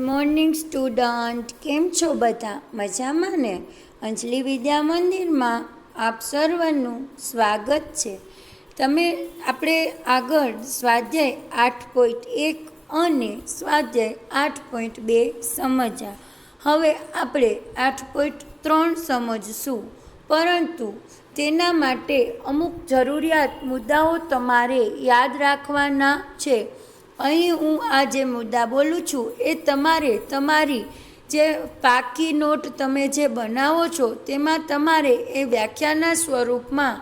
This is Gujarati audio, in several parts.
મોર્નિંગ સ્ટુડન્ટ, કેમ છો બધા? મજામાં ને? અંજલિ વિદ્યા મંદિરમાં આપ સર્વનું સ્વાગત છે. આપણે આગળ સ્વાધ્યાય 8.1 અને સ્વાધ્યાય 8.2 સમજ્યા. હવે આપણે 8.3 સમજશું, પરંતુ તેના માટે અમુક જરૂરિયાત મુદ્દાઓ તમારે યાદ રાખવાના છે. અહીં હું આ જે મુદ્દા બોલું છું એ તમારે તમારી જે પાકી નોટ તમે જે બનાવો છો તેમાં તમારે એ વ્યાખ્યાના સ્વરૂપમાં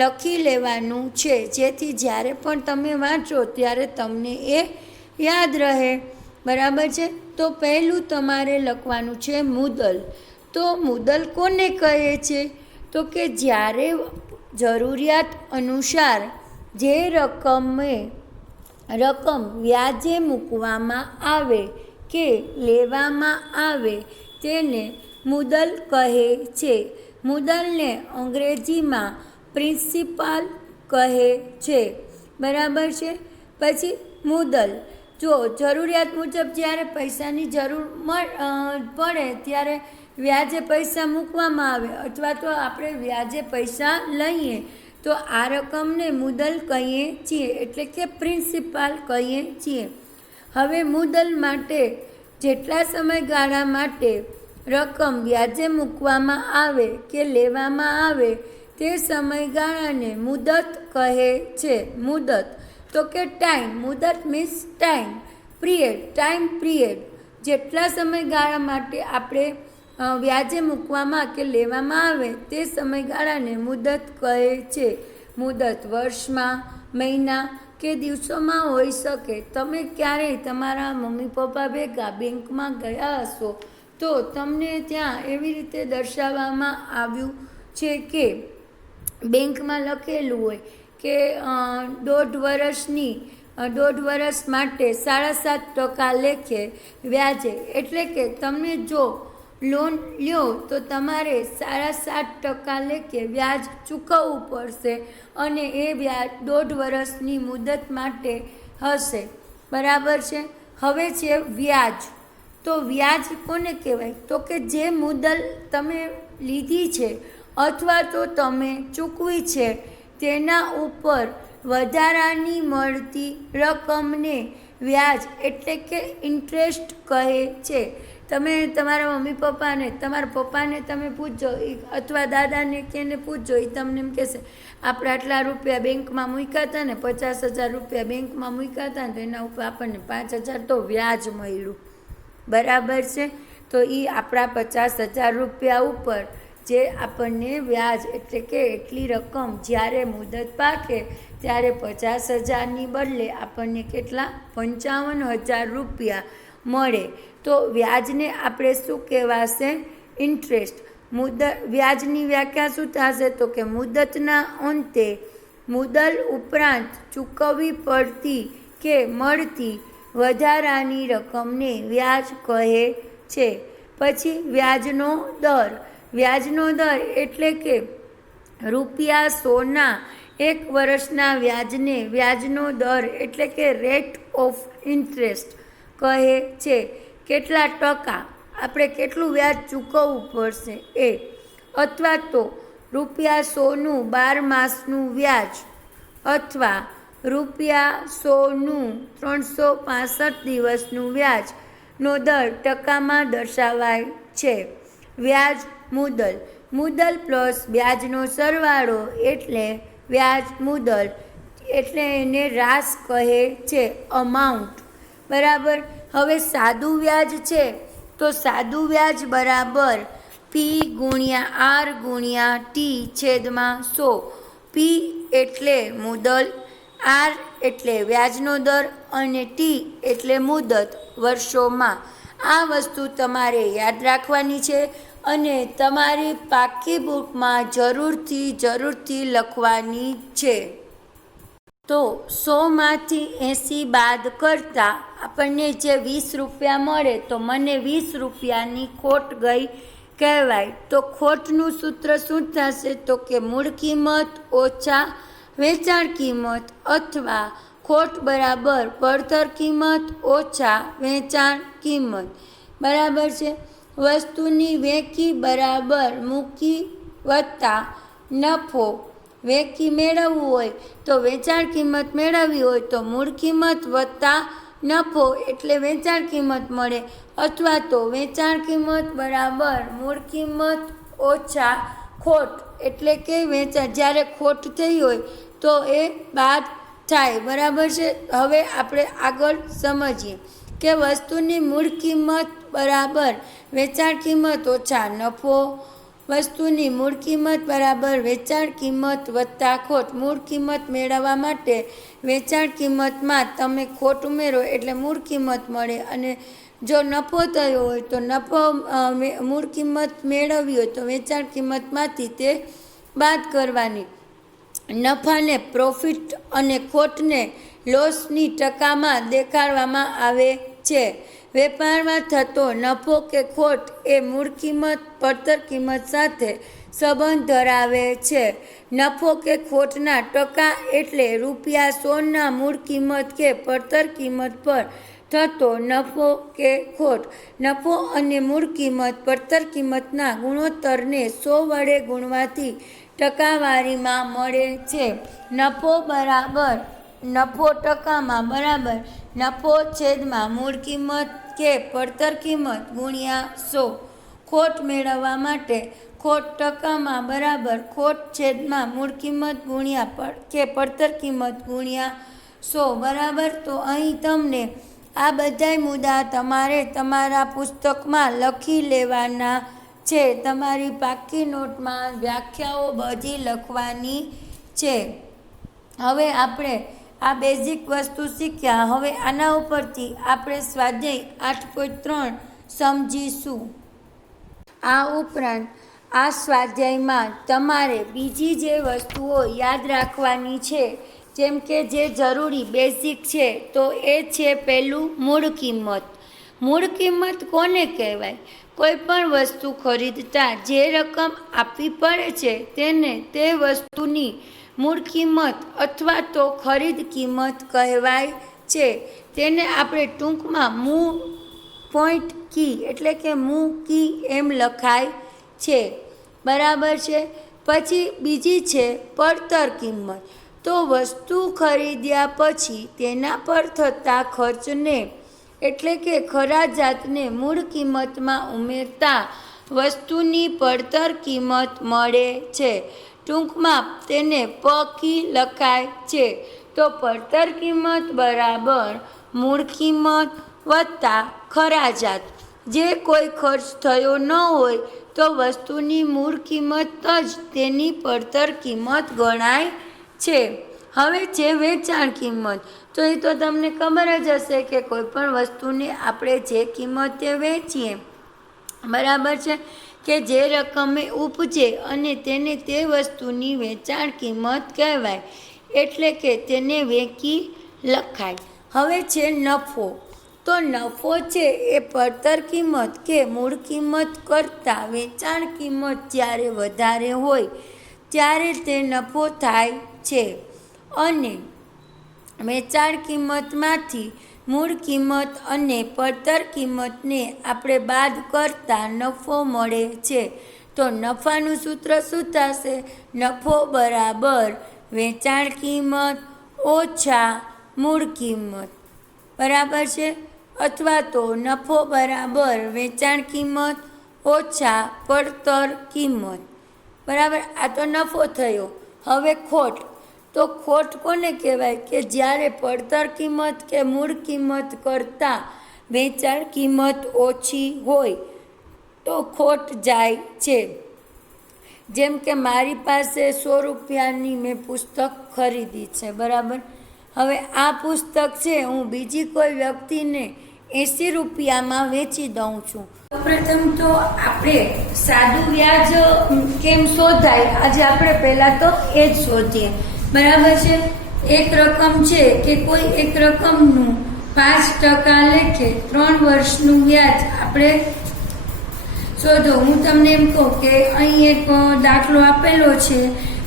લખી લેવાનું છે, જેથી જ્યારે પણ તમે વાંચો ત્યારે તમને એ યાદ રહે. બરાબર છે? તો પહેલું તમારે લખવાનું છે મુદ્દલ. તો મુદ્દલ કોને કહે છે? તો કે જ્યારે જરૂરિયાત અનુસાર જે રકમ વ્યાજે મૂકવામાં આવે કે લેવામાં આવે તેને મુદ્દલ કહે છે. મુદ્દલને અંગ્રેજીમાં પ્રિન્સિપાલ કહે છે. બરાબર છે? પછી મુદ્દલ, જો જરૂરિયાત મુજબ જ્યારે પૈસાની જરૂર પડે ત્યારે વ્યાજે પૈસા મૂકવામાં આવે અથવા તો આપણે વ્યાજે પૈસા લઈએ તો આ રકમને મુદ્દલ કહીએ છીએ, એટલે કે પ્રિન્સિપાલ કહીએ છીએ. હવે મુદ્દલ માટે જેટલા સમયગાળા માટે રકમ વ્યાજે મૂકવામાં આવે કે લેવામાં આવે તે સમયગાળાને મુદત કહે છે. મુદત તો કે ટાઈમ. મુદત મીન્સ ટાઈમ પીરિયડ. જેટલા સમયગાળા માટે આપણે વ્યાજે મૂકવામાં કે લેવામાં આવે તે સમયગાળાને મુદત કહે છે. મુદત વર્ષમાં, મહિના કે દિવસોમાં હોઈ શકે. તમે ક્યારેય તમારા મમ્મી પપ્પા ભેગા બેંકમાં ગયા હશો તો તમને ત્યાં એવી રીતે દર્શાવવામાં આવ્યું છે કે બેંકમાં લખેલું હોય કે 1.5 વર્ષ માટે 7.5% લેખે વ્યાજે, એટલે કે તમે જો લોન લ્યો તો તમારે 7.5% લેખે વ્યાજ ચૂકવવું પડશે અને એ વ્યાજ 1.5 વર્ષની મુદત માટે હશે. બરાબર છે? હવે છે વ્યાજ. તો વ્યાજ કોને કહેવાય? તો કે જે મુદ્દલ તમે લીધી છે અથવા તો તમે ચૂકવી છે તેના ઉપર વધારાની મળતી રકમને વ્યાજ એટલે કે ઇન્ટરેસ્ટ કહે છે. તમે તમારા મમ્મી પપ્પાને, તમારા પપ્પાને તમે પૂછજો અથવા દાદાને કેને પૂછજો, એ તમને એમ કહેશે આપણે આટલા રૂપિયા બેંકમાં મૂક્યા હતા ને, 50,000 રૂપિયા બેંકમાં મૂક્યા હતા ને તો એના ઉપર આપણને 5,000 તો વ્યાજ મળ્યું. બરાબર છે? તો એ આપણા 50,000 રૂપિયા ઉપર જે આપણને વ્યાજ એટલે કે એટલી રકમ જ્યારે મુદત પાકે ત્યારે 50,000ની બદલે આપણને કેટલા 55,000 રૂપિયા મળે. તો વ્યાજને આપણે શું કહેવાશે? ઇન્ટરેસ્ટ. વ્યાજની વ્યાખ્યા શું થશે? તો કે મુદતના અંતે મુદ્દલ ઉપરાંત ચૂકવવી પડતી કે મળતી વધારાની રકમને વ્યાજ કહે છે. પછી વ્યાજનો દર. વ્યાજનો દર એટલે કે ₹100ના 1 વર્ષના વ્યાજને વ્યાજનો દર એટલે કે રેટ ઓફ ઇન્ટરેસ્ટ કહે છે. કેટલા ટકા આપણે કેટલું વ્યાજ ચૂકવવું પડશે એ, અથવા તો ₹100નું 12 માસનું વ્યાજ અથવા ₹100નું 365 દિવસનું વ્યાજનો દર ટકામાં દર્શાવાય છે. વ્યાજ મુદ્દલ. મુદ્દલ પ્લસ વ્યાજનો સરવાળો એટલે વ્યાજ મુદ્દલ, એટલે એને રાસ કહે છે, અમાઉન્ટ. બરાબર. હવે સાદું વ્યાજ છે તો સાદું વ્યાજ બરાબર P/R/T/100. P એટલે મુદ્દલ, R એટલે વ્યાજનો દર અને T એટલે મુદત વર્ષોમાં. આ વસ્તુ તમારે યાદ રાખવાની છે અને તમારી પાકી બુકમાં જરૂરથી લખવાની છે. તો 100માંથી 80 બાદ કરતાં આપણને જે 20 રૂપિયા મળે તો મને 20 રૂપિયાની ખોટ ગઈ કહેવાય. તો ખોટનું સૂત્ર શું થશે? તો કે મૂળ કિંમત ઓછા વેચાણ કિંમત અથવા ખોટ બરાબર પડતર કિંમત ઓછા વેચાણ કિંમત. બરાબર છે. વસ્તુની વેકી બરાબર મૂકી વત્તા નફો. વેકી મેળવવું હોય તો વેચાણ કિંમત મેળવવી હોય તો મૂળ કિંમત વત્તા નફો એટલે વેચાણ કિંમત મળે, અથવા તો વેચાણ કિંમત બરાબર મૂળ કિંમત ઓછા ખોટ એટલે કે વેચાણ જ્યારે ખોટ થઈ હોય તો એ બાદ થાય. બરાબર છે. હવે આપણે આગળ સમજીએ કે વસ્તુની મૂળ કિંમત બરાબર વેચાણ કિંમત ઓછા નફો. વસ્તુની મૂળ કિંમત બરાબર વેચાણ કિંમત વત્તા ખોટ. મૂળ કિંમત મેળવવા માટે વેચાણ કિંમતમાં તમે ખોટ ઉમેરો એટલે મૂળ કિંમત મળે, અને જો નફો થયો હોય તો નફો મૂળ કિંમત મેળવવી હોય તો વેચાણ કિંમતમાંથી તે બાદ કરવાની. નફાને પ્રોફિટ અને ખોટને લોસની ટકામાં દેખાડવામાં આવે છે. વેપારમાં થતો નફો કે ખોટ એ મૂળ કિંમત પડતર કિંમત સાથે સંબંધ ધરાવે છે. નફો કે ખોટના ટકા એટલે ₹100ના મૂળ કિંમત કે પડતર કિંમત પર થતો નફો કે ખોટ. નફો અને મૂળ કિંમત પડતર કિંમતના ગુણોત્તરને 100 વડે ગુણવાથી ટકાવારીમાં મળે છે. નફો બરાબર નફો ટકામાં બરાબર નફો છેદમાં મૂળ કિંમત કે પડતર કિંમત ગુણ્યા 100. ખોટ મેળવવા માટે ખોટ ટકામાં બરાબર ખોટ છેદમાં મૂળ કિંમત ગુણ્યા કે પડતર કિંમત ગુણ્યા 100. બરાબર. તો અહીં તમને આ બધાય મુદ્દા તમારે તમારા પુસ્તકમાં લખી લેવાના છે. તમારી પાકી નોટમાં વ્યાખ્યાઓ બધી લખવાની છે. હવે આપણે આ બેઝિક વસ્તુ શીખ્યા. હવે આના ઉપરથી આપણે સ્વાધ્યાય 8.3 સમજીશું. આ ઉપરાંત આ સ્વાધ્યાયમાં તમારે બીજી જે વસ્તુઓ યાદ રાખવાની છે, જેમ કે જે જરૂરી બેઝિક છે, તો એ છે પહેલું મૂળ કિંમત. મૂળ કિંમત કોને કહેવાય? કોઈ પણ વસ્તુ ખરીદતા જે રકમ આપવી પડે છે તેને તે વસ્તુની મૂળ કિંમત અથવા તો ખરીદ કિંમત કહેવાય છે. તેને આપણે ટૂંકમાં પોઈન્ટ કી એટલે કે કી એમ લખાય છે. બરાબર છે. પછી બીજી છે પડતર કિંમત. તો વસ્તુ ખરીદ્યા પછી તેના પર થતા ખર્ચને એટલે કે ખરાજાતને મૂળ કિંમતમાં ઉમેરતા વસ્તુની પડતર કિંમત મળે છે. ટૂંકમાં તેને કી લખાય છે. તો પડતર કિંમત બરાબર મૂળ કિંમત વત્તા ખરાજાત. જે કોઈ ખર્ચ થયો ન હોય તો વસ્તુની મૂળ કિંમત જ તેની પડતર કિંમત ગણાય છે. હવે છે વેચાણ કિંમત. તો એ તો તમને ખબર જ હશે કે કોઈ પણ વસ્તુને આપણે જે કિંમતે વેચીએ, બરાબર છે, કે જે રકમે ઉપજે અને તેને તે વસ્તુની વેચાણ કિંમત કહેવાય, એટલે કે તેને વેકી લખાય. હવે છે નફો. તો નફો છે એ પડતર કિંમત કે મૂળ કિંમત કરતાં વેચાણ કિંમત જ્યારે વધારે હોય ત્યારે તે નફો થાય છે, અને વેચાણ કિંમતમાંથી મૂળ કિંમત અને પડતર કિંમતને આપણે બાદ કરતાં નફો મળે છે. તો નફાનું સૂત્ર શું થશે? નફો બરાબર વેચાણ કિંમત ઓછા મૂળ કિંમત. બરાબર છે. અથવા તો નફો બરાબર વેચાણ કિંમત ઓછા પડતર કિંમત. બરાબર. આ તો નફો થયો. હવે ખોટ. તો ખોટ કોને કહેવાય? કે જ્યારે પડતર કિંમત કે મૂળ કિંમત કરતાં વેચાણ કિંમત ઓછી હોય તો ખોટ જાય છે. જેમ કે મારી પાસે 100 રૂપિયાની મેં પુસ્તક ખરીદી છે. બરાબર. હવે આ પુસ્તક છે હું બીજી કોઈ વ્યક્તિને 80 રૂપિયામાં વેચી દઉં છું. પ્રથમ તો આપણે સાદું વ્યાજ કેમ શોધાય, આજે આપણે પહેલાં તો એ જ શોધીએ. બરાબર છે. એક રકમ છે કે કોઈ એક રકમનું 5% લેખે 3 વર્ષનું વ્યાજ આપણે શોધો. હું તમને એમ કહું કે અહીં એક દાખલો આપેલો છે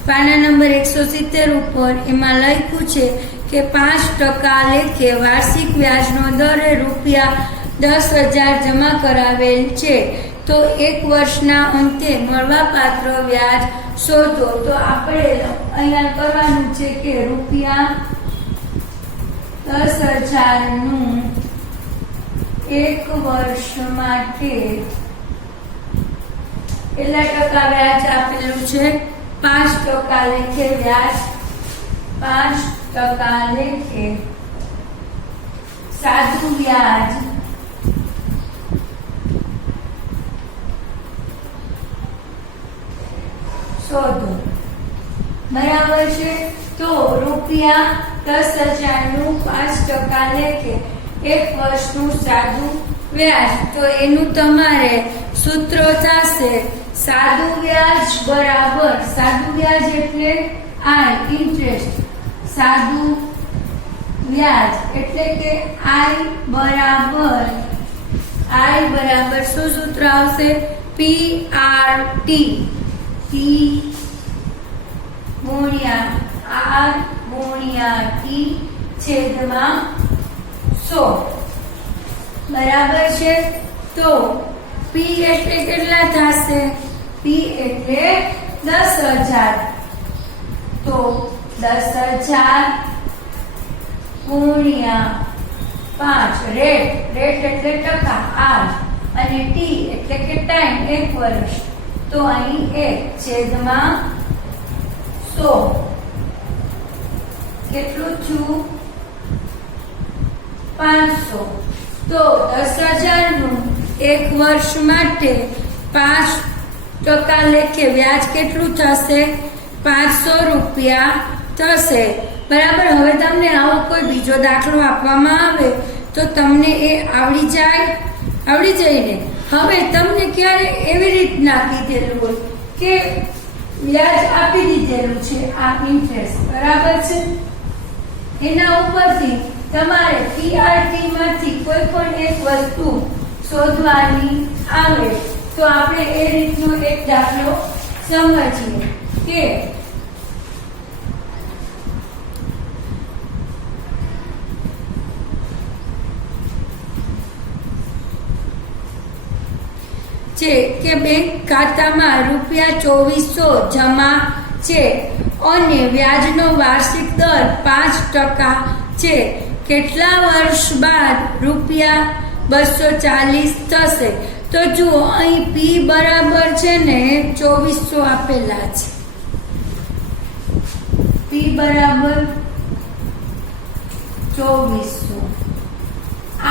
પાના નંબર 170 ઉપર. એમાં લખ્યું છે કે 5% લેખે વાર્ષિક વ્યાજનો દરે ₹10,000 જમા કરાવેલ છે, તો 1 વર્ષના અંતે મળવાપાત્ર વ્યાજ શોધો. તો આપણે અહીંયા કરવાનું છે કે ₹10,000 નું 1 વર્ષ માટે કેટલા ટકા વ્યાજ આપેલું છે? 5% લેખે વ્યાજ, 5% લેખે સાદું વ્યાજ શોધો. બરાબર છે. તો ₹10,000 નું 5% લેખે 1 વર્ષનું સાદું વ્યાજ, તો એનું તમારે સૂત્ર થશે સાદું વ્યાજ બરાબર, સાદું વ્યાજ એટલે I ઇન્ટરેસ્ટ, સાદું વ્યાજ એટલે કે I બરાબર શું સૂત્ર આવશે? PRT, P ગુણ્યા R ગુણ્યા T છેદમાં 100. બરાબર છે. તો P એટલે કેટલા થશે? P એટલે 10,000. તો 10,000 ગુણ્યા 5, રેટ એટલે ટકા, R અને T એટલે કે ટાઈમ, 1 વર્ષ. તો અહીં 1 છેદમાં 100 કેટલું થયું? 500. તો 10,000 નું 1 વર્ષ માટે 5% લેખે વ્યાજ કેટલું થશે? ₹500 થશે. બરાબર. હવે તમને આવો કોઈ બીજો દાખલો આપવામાં આવે તો તમને એ આવડી જાય ને. હવે તમને ક્યારે એવી રીતના કીધેલું હોય કે વ્યાજ આપી દીધેલું છે, આ ઇન્ટરેસ્ટ, બરાબર છે, એના ઉપરથી તમારે PRT માંથી કોઈ પણ એક વસ્તુ શોધવાની આવે તો આપણે એ રીતનો એક દાખલો સમજીએ કે બેંક ખાતામાં ₹2400 જમા છે અને વ્યાજનો વાર્ષિક દર 5% છે. કેટલા વર્ષ બાદ ₹240 થશે? તો જુઓ, અહીં P બરાબર છે ને 2400 આપેલા છે. P બરાબર 2400,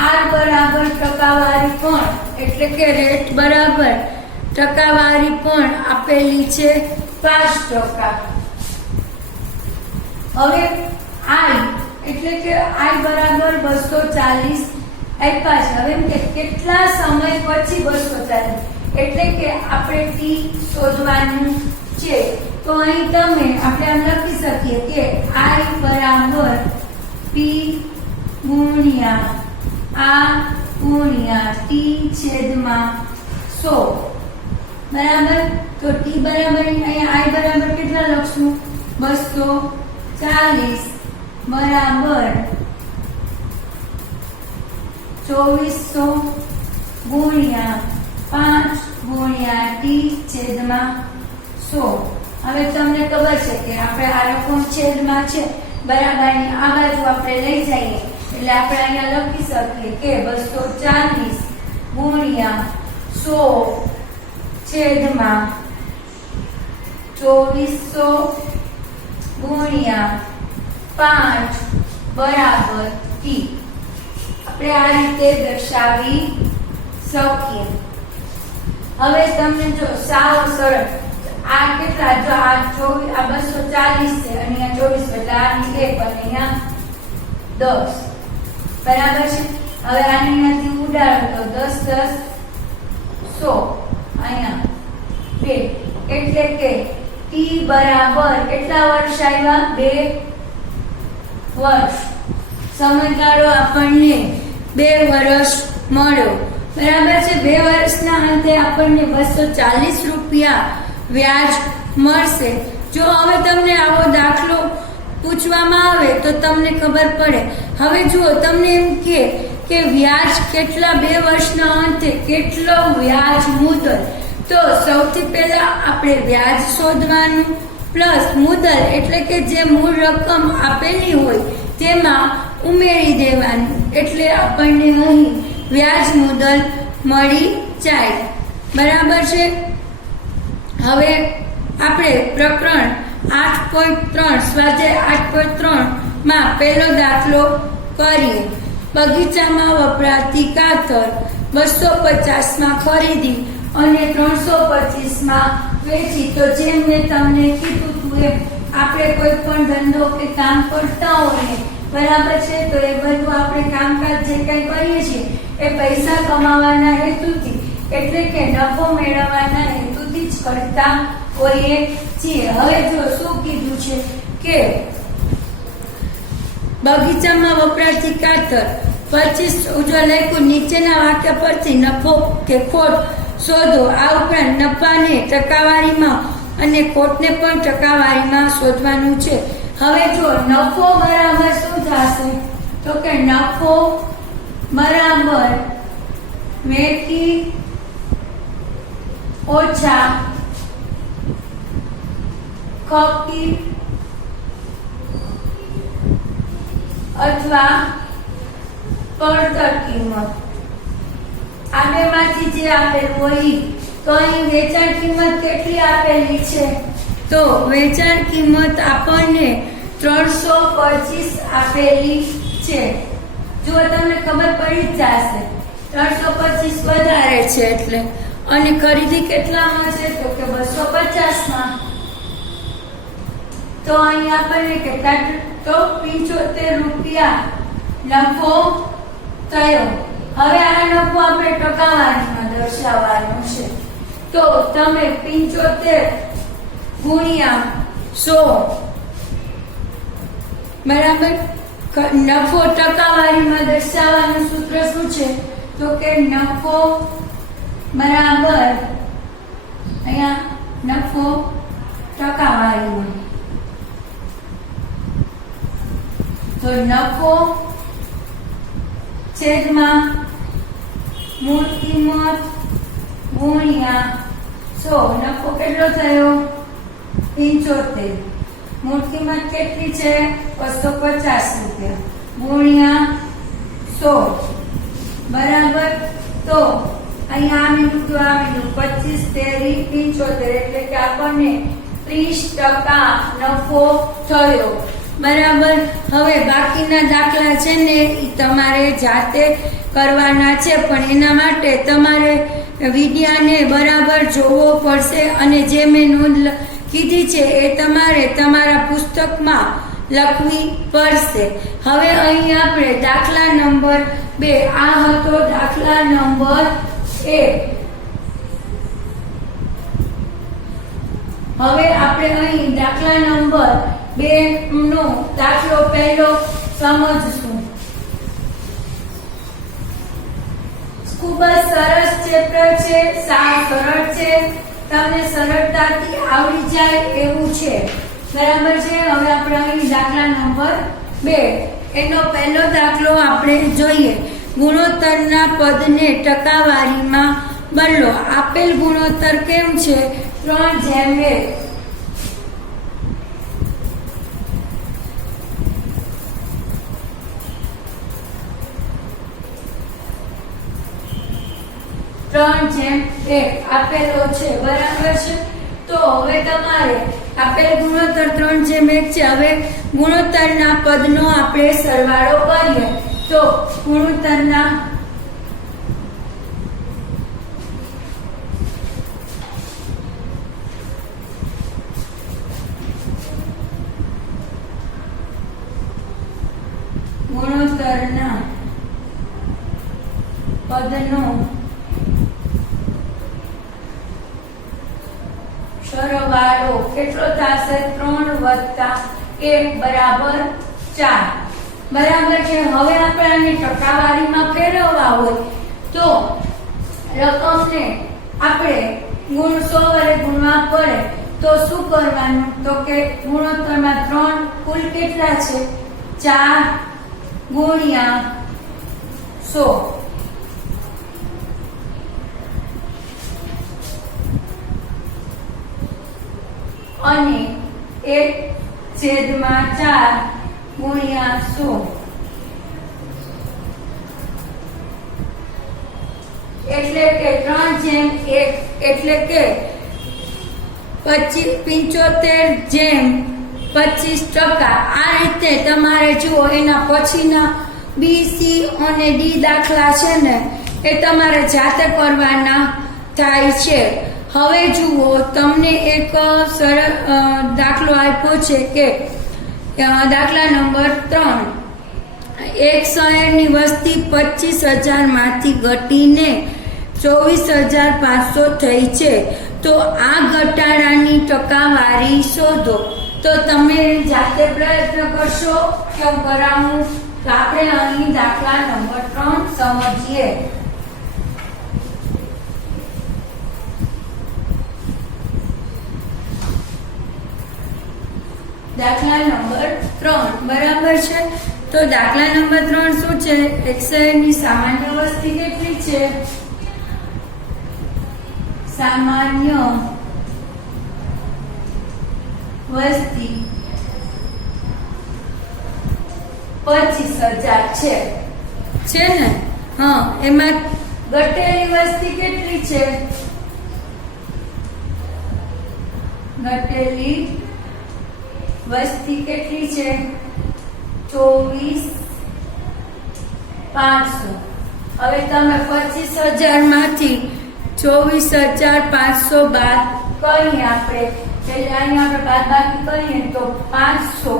R બરાબર ટકાવારી પણ એટલે કે રેટ બરાબર ટકાવારી પણ આપેલી છે 5%. હવે I એટલે કે I બરાબર 240 આપ્યા છે. હવે એમ કે કેટલા સમય પછી 240 એટલે કે આપણે T શોધવાનું છે. તો અહીં તમે આપણે આમ લખી શકીએ કે I બરાબર P ગુણ્યા R ગુણ્યા T છેદમાં 100. બરાબર. તો T બરાબર અહીંયા I બરાબર કેટલા લખશું? 240 બરાબર 2400 ગુણ્યા 5 ગુણ્યા T છેદમાં 100. હવે તમને ખબર છે કે આપણે આ રકમ છેદમાં છે, બરાબર, આ બાજુ આપણે લઈ જઈએ એટલે આપણે અહીંયા લખી શકીએ કે 240 ગુણ્યા 100 છેદમાં 2400 ગુણ્યા 5 બરાબર T. આપણે આ રીતે દર્શાવી શકીએ. હવે તમને જો સાવ સરળ, આ કેટલા? જો આ 240 છે અને અહીંયા 24 એટલે આની 1 અને અહીંયા 10, બરાબર છે. હવે આની અહીંયાથી ઉડાડો તો 10 10 100 અહીંયા 2 એટલે કે T બરાબર કેટલા વર્ષ આવ્યા? 2 વર્ષ. સમયગાળો આપણને 2 વર્ષ મળ્યો, બરાબર છે. 2 વર્ષના અંતે આપણને ₹240 વ્યાજ મળશે. જો હવે તમને આવો દાખલો પૂછવામાં આવે તો તમને ખબર પડે. હવે જુઓ, તમને એમ કે વ્યાજ કેટલા 2 વર્ષના અંતે કેટલો વ્યાજ મુદલ, તો સૌથી પહેલા આપણે વ્યાજ શોધવાનું પ્લસ મુદલ એટલે કે જે મૂળ રકમ આપેલી હોય તેમાં ઉમેરી દેવાનું, એટલે આપણને અહીં વ્યાજ મુદલ મળી જાય. બરાબર છે. હવે આપણે પ્રકરણ 8.3 સ્વાધ્યાય 8.3 માં પહેલો દાખલો કરીએ. બગીચામાં વપરાતી કાતર 250 માં ખરીદી અને 325 માં વેચી. તો જેમ મેં તમને કીધું હતું એમ આપણે કોઈ પણ ધંધો કે કામ કરતા હોય, બરાબર છે, તો એ બધું આપણે કામકાજ જે કંઈ કરીએ છીએ એ પૈસા કમાવાના હેતુથી એટલે કે નફો મેળવવાના હેતુથી જ કરતા હોઈએ છીએ. હવે જો શું કીધું છે કે બગીચામાં વપરાતી કાતર 25 જો લખ્યું નીચેના વાક્ય પરથી નફો કે ખોટ શોધો. આ ઉપરાંત નફાને ટકાવારીમાં અને ખોટને પણ ટકાવારીમાં શોધવાનું છે. હવે જો નફો બરાબર શું થશે, તો કે નફો બરાબર વેચી ઓછા ખપતી અથવા પડતર કિંમત. આ બેમાંથી જે આપેલું હોય તો અહીં વેચાણ કિંમત કેટલી આપેલી છે, તો વેચાણ કિંમત આપણને 325 આપેલી છે. જો તમને ખબર પડી જ જશે 325 વધારે છે એટલે, અને ખરીદી કેટલામાં છે તો કે 250 માં. તો અહીં આપણને કેટલા, તો 75 રૂપિયા નફો થયો. હવે આ નફો આપણે ટકાવારીમાં દર્શાવવાનો છે. તો તમે 75 ગુણ્યા 100 બરાબર. નફો ટકાવારીમાં દર્શાવવાનું સૂત્ર શું છે, તો કે નફો બરાબર અહીંયા નફો ટકાવારીમાં, તો નફો છેદમાં મૂળ કિંમત ગુણ્યા 100. નફો કેટલો થયો 75. મૂળ કિંમત કેટલી છે 250 રૂપિયા ગુણ્યા 100 બરાબર. તો અહીંયા આવેલું તો આવેલું 25 તેરી 75 એટલે કે આપણને 30% નફો થયો. બરાબર. હવે બાકીના દાખલા છે ને એ તમારે જાતે કરવાના છે, પણ એના માટે તમારે વિડિયાને બરાબર જોવો પડશે અને જે મેં નોંધ કીધી છે એ તમારે તમારા પુસ્તકમાં લખવી પડશે. હવે અહીં આપણે દાખલા નંબર 2, આ હતો દાખલા નંબર 1. હવે આપણે અહીં દાખલા નંબર 2 નો દાખલો પહેલો સમજશું. ખૂબ જ સરસ ચેપ્ટર છે, સાવ સરળ છે, તમને સરળતાથી આવડી જાય એવું છે. બરાબર છે. હવે આપણે અહીં દાખલા નંબર 2 એનો પહેલો દાખલો આપણે જોઈએ. ગુણોત્તરના પદને ટકાવારીમાં બદલો. આપેલ ગુણોત્તર કેમ છે 3:1. 3:1 આપેલો છે. બરાબર છે. તો હવે તમારે આપેલ ગુણોત્તર 3:1 છે. હવે ગુણોત્તરના પદનો આપણે સરવાળો કરીએ. તો ગુણોત્તરના પદનો સરવાળો કેટલો થશે 3 + 1 બરાબર 4. બરાબર છે. હવે આપણે આને ટકાવારીમાં ફેરવવા હોય તો રકમને આપણે 100 વડે ગુણવા પડે. તો શું કરવાનું? તો કે ગુણોત્તરમાં 3 કુલ કેટલા છે? 4 ગુણ્યા 100 અને 1/4 ગુણ્યા 100 એટલે કે 3/1 એટલે કે 75/25%. આ રીતે તમારે જુઓ એના પછીના બી, સી અને ડી દાખલા છે ને એ તમારે જાતે કરવાના થાય છે. હવે જુઓ તમને એક સરળ દાખલો આપ્યો છે કે દાખલા નંબર 3. એક શહેરની વસ્તી 25,000 માંથી ઘટીને 24,500 થઈ છે. તો આ ઘટાડાની ટકાવારી શોધો. તો તમે જાતે પ્રયત્ન કરશો કે હું કરાવું? તો આપણે અહીં દાખલા નંબર 3 સમજીએ. દાખલા નંબર 3 બરાબર છે. તો દાખલા નંબર 3 શું છે? એક શહેરની સામાન્ય વસ્તી કેટલી છે? સામાન્ય વસ્તી 25,000 છે ને? હા, એમાં ઘટેલી વસ્તી કેટલી છે? ઘટેલી વસ્તી કેટલી છે? 24,500. હવે તમે 25,000 માંથી 24,500 બાદ કરીએ આપણે, એટલે અહીંયા આપણે બાદબાકી કરીએ તો 500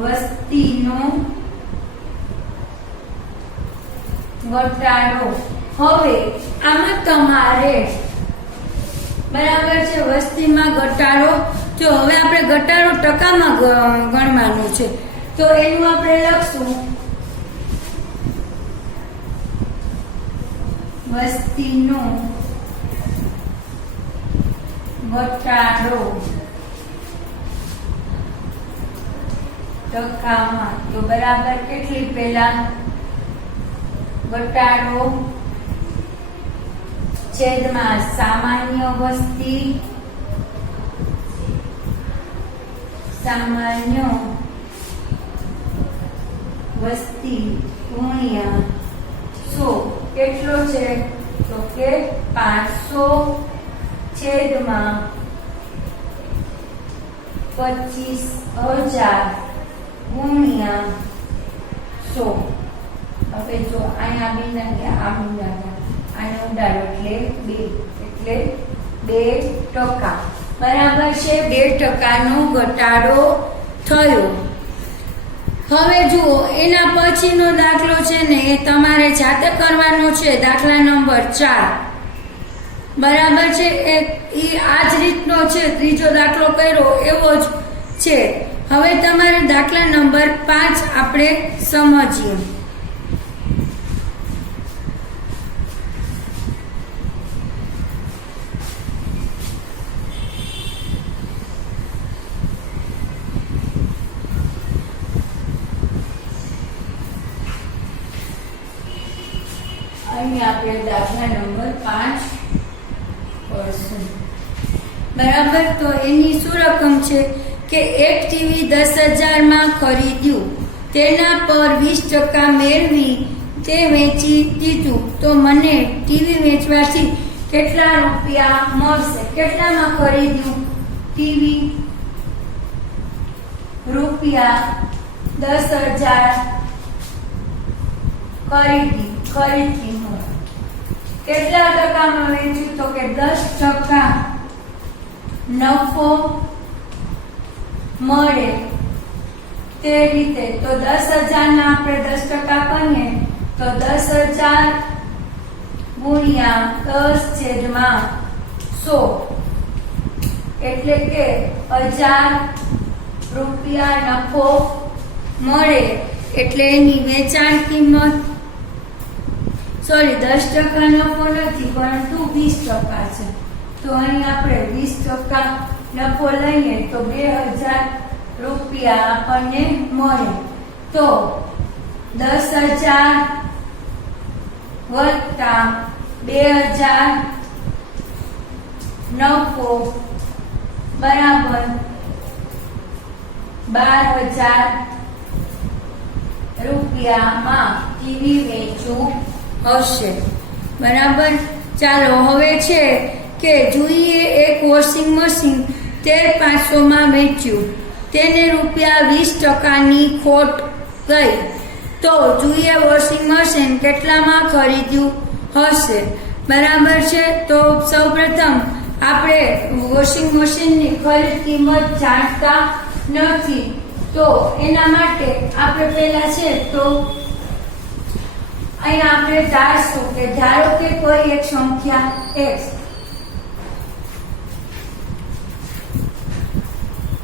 વસ્તીનો ઘટાડો. હવે આમાં તમારે બરાબર છે વસ્તીમાં ઘટાડો. જો હવે આપણે ઘટાડો ટકામાં ગણવાનું છે તો એનું આપણે લખશું વસ્તીનો ઘટાડો ટકામાં. તો બરાબર કેટલી? પહેલા ઘટાડો છેદમાં સામાન્ય વસ્તી, સામાન્ય વસ્તી ગુણ્યા 100 કેટલો છે? તો કે 500 છેદમાં 25,000 ગુણ્યા 100. હવે જો અહીંયા બિંદુ આ બિંદુ આને ઉડાડો એટલે 2%. બરાબર છે? 2%નો ઘટાડો થયો. હવે જુઓ એના પછીનો દાખલો છે ને એ તમારે જાતે કરવાનો છે. દાખલા નંબર 4 બરાબર છે? એ આ જ રીતનો છે. ત્રીજો દાખલો કર્યો એવો જ છે. હવે તમારે દાખલા નંબર 5 આપણે સમજીએ. અહીં આપણે દાખલા નંબર 5 કરશું. બરાબર? તો એની શું રકમ છે કે એક ટીવી 10,000 માં ખરીદ્યું, તેના પર 20% મેળવી તે વેચી દીધું, તો મને ટીવી વેચવાથી કેટલા રૂપિયા મળશે? કેટલામાં ખરીદ્યું ટીવી? રૂપિયા 10,000 ખરીદી કેટલા ટકામાં વેચ્યું? તો કે 10% નફો મળે તે રીતે. તો 10,000 ના આપણે 10% કરીએ તો 10,000 ગુણ્યા 10/100 એટલે કે 1,000 રૂપિયા નફો મળે. એટલે એની વેચાણ કિંમત સોરી 10% નફો નથી પરંતુ 20% છે. તો અહીં આપણે 20% નફો લઈએ તો 2000 રૂપિયા આપણને મળે. તો 10,000 વત્તા 2000 નફો બરાબર 12,000 રૂપિયામાં ટીવી વેચવું હશે. બરાબર. ચાલો હવે છે કે જોઈએ એક વોશિંગ મશીન 13,500 વેચ્યું, તેને ₹20ની ખોટ ગઈ. તો જોઈએ વોશિંગ મશીન કેટલામાં ખરીદ્યું હશે. બરાબર છે. તો સૌપ્રથમ આપણે વોશિંગ મશીનની ખરીદ કિંમત જાણતા નથી, તો એના માટે આપણે પહેલા છે તો અહીંયા આપણે ધારશું કે ધારો કે કોઈ એક સંખ્યા x,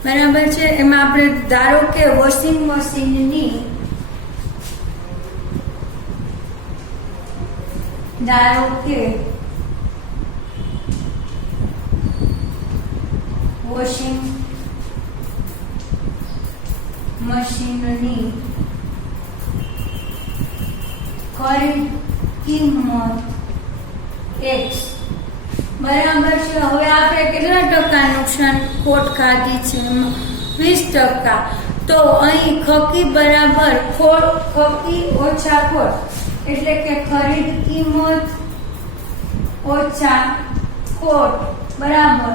બરાબર છે, એમાં આપણે ધારો કે વોશિંગ મશીનની ખરીદ કિંમત x બરાબર છે. હવે આપણે કેટલા ટકા નુકસાન ખોટ ખાધી છે? 20%. તો અહીં ખકી બરાબર ખકી ઓછા ખોટ એટલે કે ખરીદ કિંમત ઓછા ખોટ બરાબર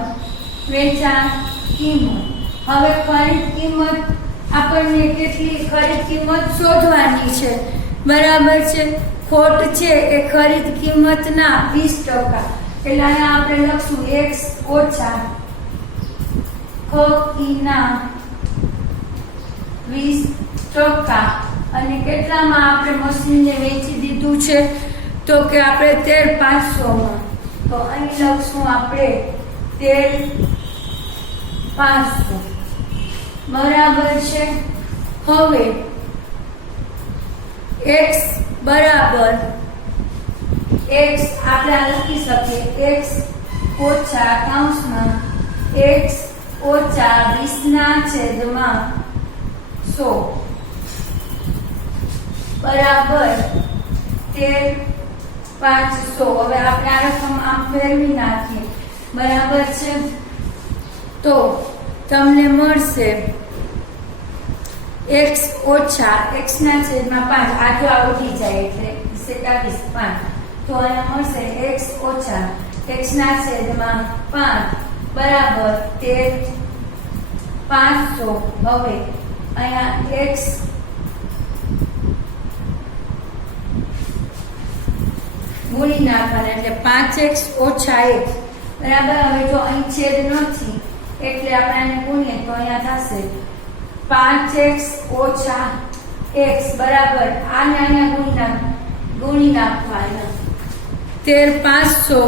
વેચાણ કિંમત. હવે ખરીદ કિંમત આપણને કેટલી ખરીદ કિંમત શોધવાની છે. બરાબર છે. ખોટ છે એ ખરીદ કિંમતના 20%. એટલે અહીંયા આપણે લખશું x ઓછા ખકીના 20%. અને કેટલામાં આપણે મશીનને વેચી દીધું છે? તો કે આપણે 13,500માં. તો અહીં લખશું આપણે 13,500 બરાબર છે. હવે x બરાબર x આપણે લખી શકીએ x ઓછા કૌંસમાં x ઓછા 20/100 બરાબર 13,500. હવે આપણે આ રકમ આમ ફેરવી નાખીએ. બરાબર છે. તો તમને મળશે x ઓછા x ના છેદમાં 5, આટલો ઉઠી જાય એટલે 27/5. તો અહીંયા મળશે x ઓછા x ના છેદમાં 5 બરાબર 13,500. હવે અહીંયા x ગુણી નાખવાના એટલે 5x ઓછા 1 બરાબર. હવે જો અહીં છેદ નથી એટલે આપણે આને ગુણીએ તો અહીંયા થશે 5x ઓછા x બરાબર આને અહીંયા ગુણી નાખવાના 13,500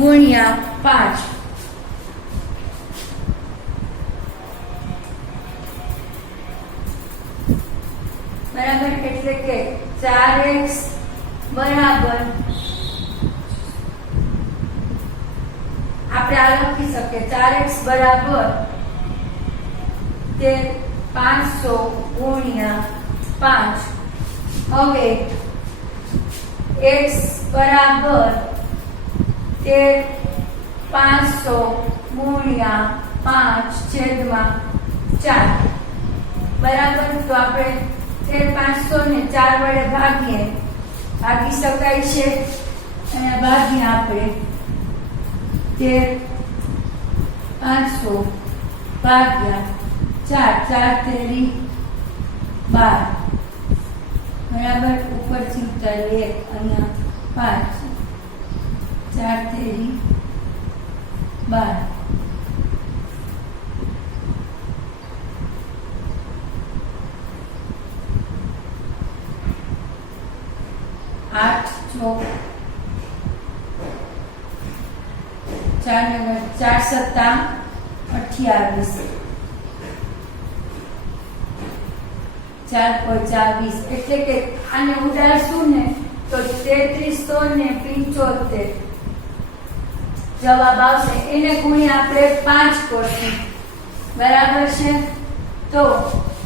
ગુણ્યા 5 બરાબર એટલે કે 4x બરાબર આપણે આ લખી શકીએ 4x બરાબર 13,500 ગુણ્યા 5. હવે x બરાબર 13,500 ગુણ્યા 5 છેદમાં 4 બરાબર. તો આપણે 13,500 ને 4 વડે ભાગી શકાય છે. અને ભાગીએ આપણે 13,500 ભાગ્યા 4, 4 તેરી 12 બરાબર. ઉપરથી ઉતારીએ અહીંયા 5, 4 તેરી 12. आठ चौक 4 सत्ता 28 4 × 20 એટલે કે આને ઉડાડશું ને તો 3375 જવાબ આવશે. એને ગુણ્યા આપણે 5 કરશું, બરાબર છે. તો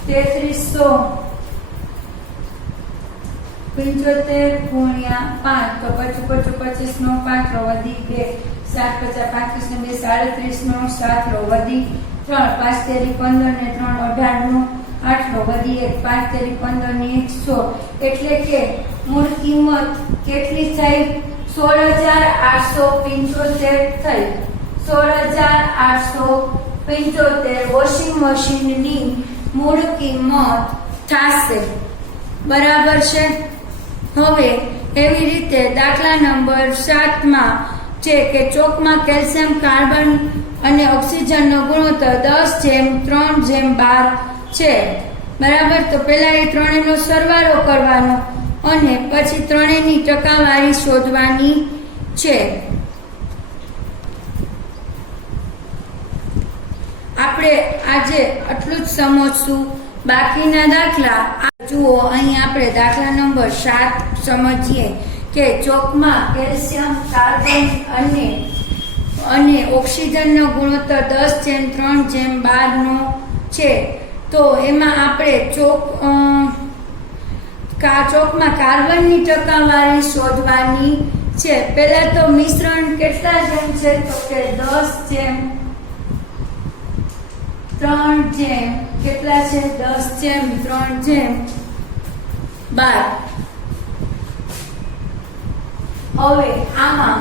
3375 ગુણ્યા 5 તો 25 25 નો 5 વધી 2 7 50 35 ને 2 37 નો 7 વધી 3 5 તેરી 15 ને 3 18 નો 8 વધી 1 5 તેરી 15 ને 1 16 એટલે કે મૂળ કિંમત કેટલી થઈ? 16875 થઈ. 16875 વોશિંગ મશીનની મૂળ કિંમત થશે, બરાબર છે. હવે એવી રીતે દાખલા નંબર 7 માં છે કે ચોકમાં કેલ્શિયમ કાર્બન અને ઓક્સિજનનો ગુણોત્તર 10:3:12 છે, બરાબર. તો પહેલા એ ત્રણેયનો સરવાળો કરવાનો અને પછી ત્રણેયની ટકાવારી શોધવાની છે. આપણે આજે આટલું જ સમજશું. બાકીના દાખલા જુઓ. અહીં આપણે દાખલા નંબર 7 સમજીએ કે ચોકમાં કેલ્શિયમ કાર્બન અને ઓક્સિજનનો ગુણોત્તર 10:3:12 નો છે. તો એમાં આપણે ચોકમાં કાર્બનની ટકાવારી શોધવાની છે. પહેલા તો મિશ્રણ કેટલા જેમ છે? તો કે 10:3 કેટલા છે? 10:3:12. હવે આમાં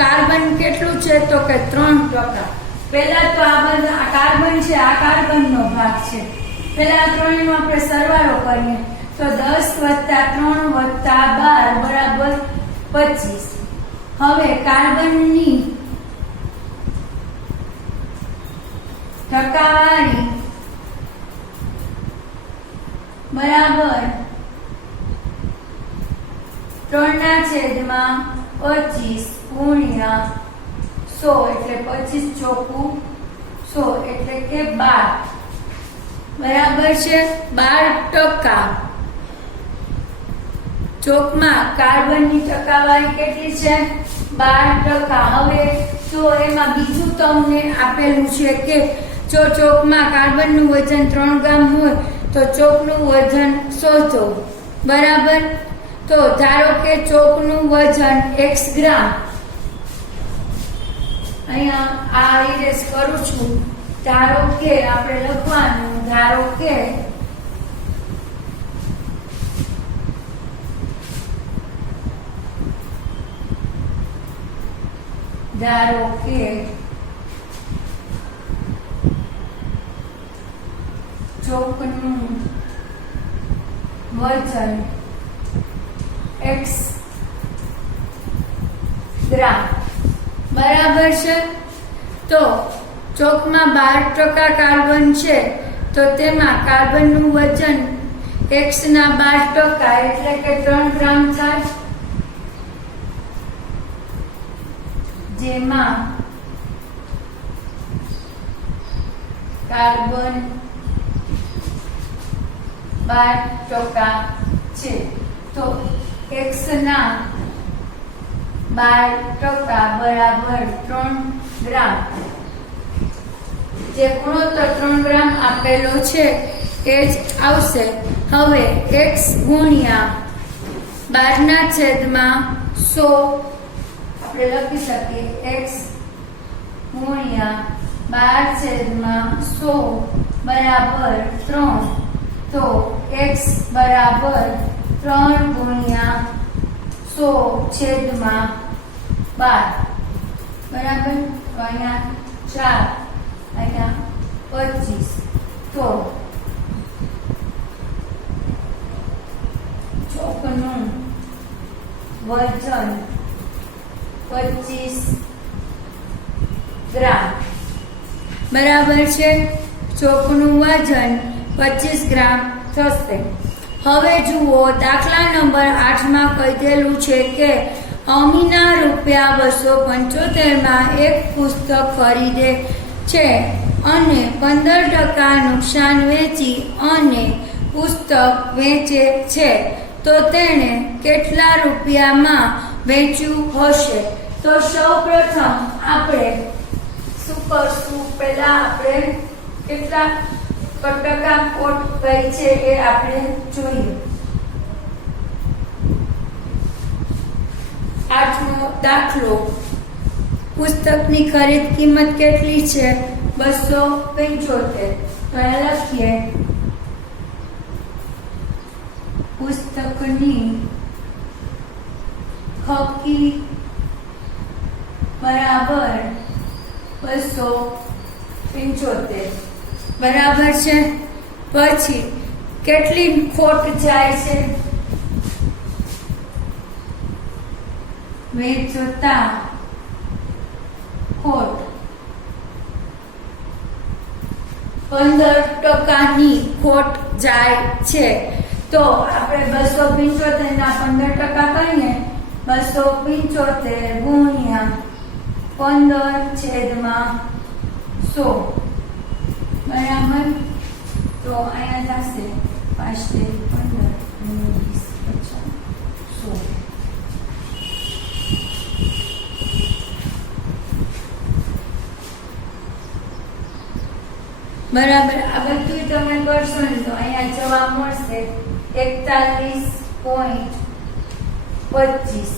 કાર્બન કેટલું છે? તો કે 3%. પહેલા તો આ બધા કાર્બન છે, આ કાર્બનનો ભાગ છે. પહેલા આ ત્રણેયનો આપણે સરવાળો કરીએ તો 10 + 3 + 12 = 25. હવે કાર્બનની ટકાવારી બરાબર 3/25 ગુણ્યા 100 એટલે 25 ચોકું 100 એટલે કે 12, બરાબર છે. 12%. ચોકમાં કાર્બનની ટકાવારી કેટલી છે? 12%. હવે જો એમાં બીજું તમને આપેલું છે કે જો ચોકમાં કાર્બનનું વજન 3 ગ્રામ હોય તો ચોકનું વજન શોધો, બરાબર. તો ધારો કે ચોકનું વજન x ગ્રામ, અહીંયા આ ઇરેઝ કરું છું. ધારો કે આપણે લખવાનું, ધારો કે ચોકનું વજન x ગ્રામ, બરાબર છે. તો ચોકમાં 12% કાર્બન છે તો તેમાં કાર્બનનું વજન x ના 12% એટલે કે 3 ગ્રામ થાય. જેમાં કાર્બન 12% છે તો x ના 12% બરાબર 3 ગ્રામ. જે ગુણોત્તર 3 ગ્રામ આપેલો છે એ જ આવશે. હવે x ગુણ્યા 12/100 આપણે લખી શકીએ. x ગુણ્યા 12/100 બરાબર 3. તો x બરાબર 3 ગુણ્યા 100/12, બરાબર. તો અહીંયા 4, અહીંયા 25. તો ચોકનું વજન 25 ગ્રામ, બરાબર છે. ચોકનું વજન 25 ગ્રામ થશે. હવે જુઓ દાખલા નંબર 8 માં કહેલું છે કે અમીના ₹275 એક પુસ્તક ખરીદે છે અને 15% નુકસાન વેચી અને પુસ્તક વેચે છે. તો તેણે કેટલા રૂપિયામાં વેચ્યું હશે? તો સૌપ્રથમ આપણે શું કરશું? પહેલા આપણે કેટલા ટકા ખોટ ગઈ છે એ આપણે જોઈએ. 8મો દાખલો. પુસ્તકની ખરીદ કિંમત કેટલી છે? 275. તો એ લખીએ પુસ્તકની ખકી બરાબર 275 બરાબર છે. પછી કેટલી ખોટ જાય છે? વેચતા ખોટ 15% ખોટ જાય છે. તો આપણે 275 ના 15% કહીએ. 275 ગુણ્યા 15/100 બરાબર. તો અહીંયા થશે 5 15 20 50 બરાબર. આ બધું તમે કરશો ને તો અહીંયા જવાબ મળશે 41.25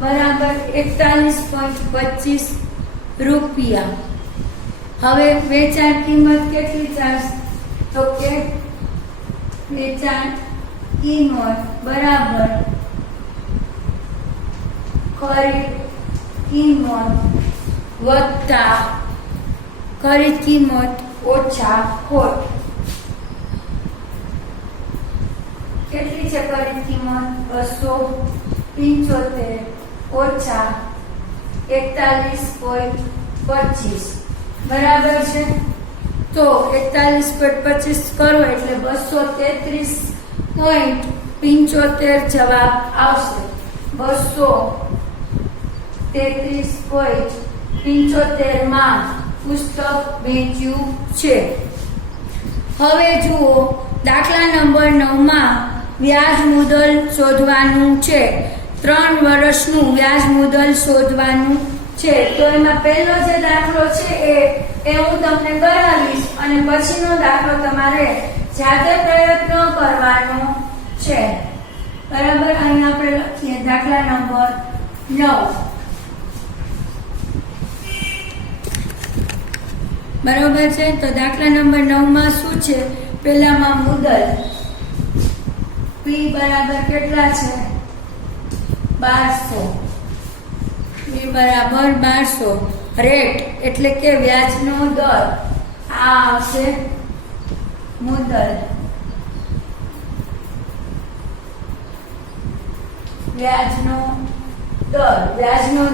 બરાબર. 41.25 રૂપિયા. હવે વેચાણ કિંમત કેટલી થશે? તો કે વેચાણ કિંમત બરાબર ખરીદ કિંમત વત્તા ખરીદ કિંમત ઓછા ખોટ. કેટલી છે ખરીદ કિંમત? 275 ઓછા 41.25 બરાબર છે. તો 41.25 કરો એટલે 233.75 જવાબ આવશે. 233.75 માં પુસ્તક વેચ્યું છે. હવે જુઓ દાખલા નંબર 9 માં વ્યાજ મુદ્દલ શોધવાનું છે. 3 વર્ષનું વ્યાજ મુદ્દલ શોધવાનું છે. તો એમાં પહેલો જે દાખલો છે એ હું તમને કરાવીશ અને પછીનો દાખલો તમારે જાતે પ્રયત્ન કરવાનો છે. બરાબર. અહીં આપણે લખીએ દાખલા નંબર 9. બરોબર છે. તો દાખલા નંબર 9 માં શું છે? પહેલામાં મુદ્દલ P બરાબર કેટલા છે? 1200. P બરાબર 1200. રેટ એટલે કે વ્યાજનો દર. આ આવશે મુદ્દલ. વ્યાજનો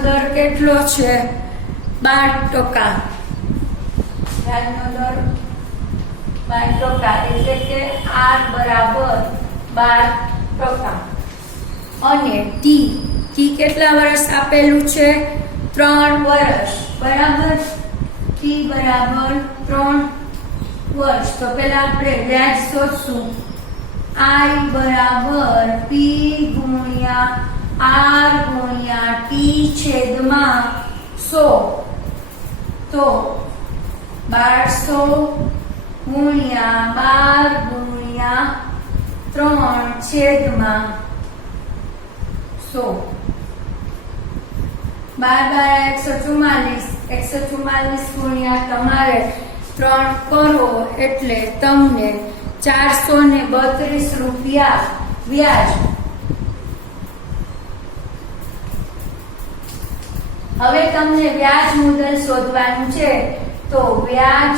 દર કેટલો છે? 12%. વ્યાજનો દર 12% એટલે કે R બરાબર 12%. અને ટી કેટલા વર્ષ આપેલું છે? 3 વર્ષ બરાબર. ટી બરાબર 3 વર્ષ. તો પહેલા આપણે વ્યાજ શોધશું. I બરાબર P ગુણ્યા R ગુણ્યા T છેદમાં 100. તો 1200 ગુણ્યા 12 ગુણ્યા 3 છેદમાં 100. 144 ગુણ્યા તમારે 3 કરો એટલે તમને 432 રૂપિયા વ્યાજ. હવે તમને વ્યાજ મુદ્દલ શોધવાનું છે. તો વ્યાજ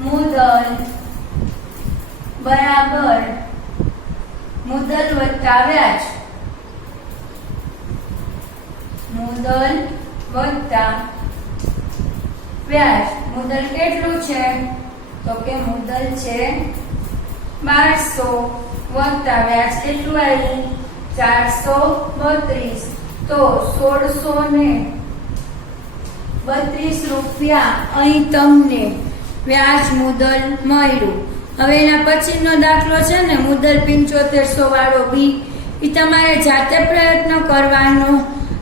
મુદ્દલ બરાબર મુદ્દલ વત્તા વ્યાજ. મુદ્દલ વત્તા વ્યાજ. મુદ્દલ કેટલું છે? તો કે મુદ્દલ છે 1200 વત્તા વ્યાજ કેટલું આવ્યું? 432. તો 1632 રૂપિયા અહીં તમને વ્યાજ મુદ્દલ મળ્યું. હવે એના પછીનો દાખલો છે ને મુદ્દલ 7500 વાળો બી, એ તમારે જાતે પ્રયત્ન કરવાનો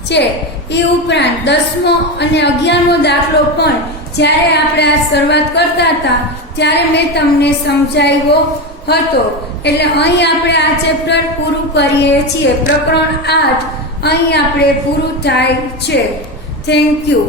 છે. એ ઉપરાંત 10મો અને 11મો દાખલો પણ જ્યારે આપણે આ શરૂઆત કરતા હતા ત્યારે મેં તમને સમજાવ્યો હતો. એટલે અહીં આપણે આ ચેપ્ટર પૂરું કરીએ છીએ. પ્રકરણ 8 અહીં આપણે પૂરું થાય છે. Thank you.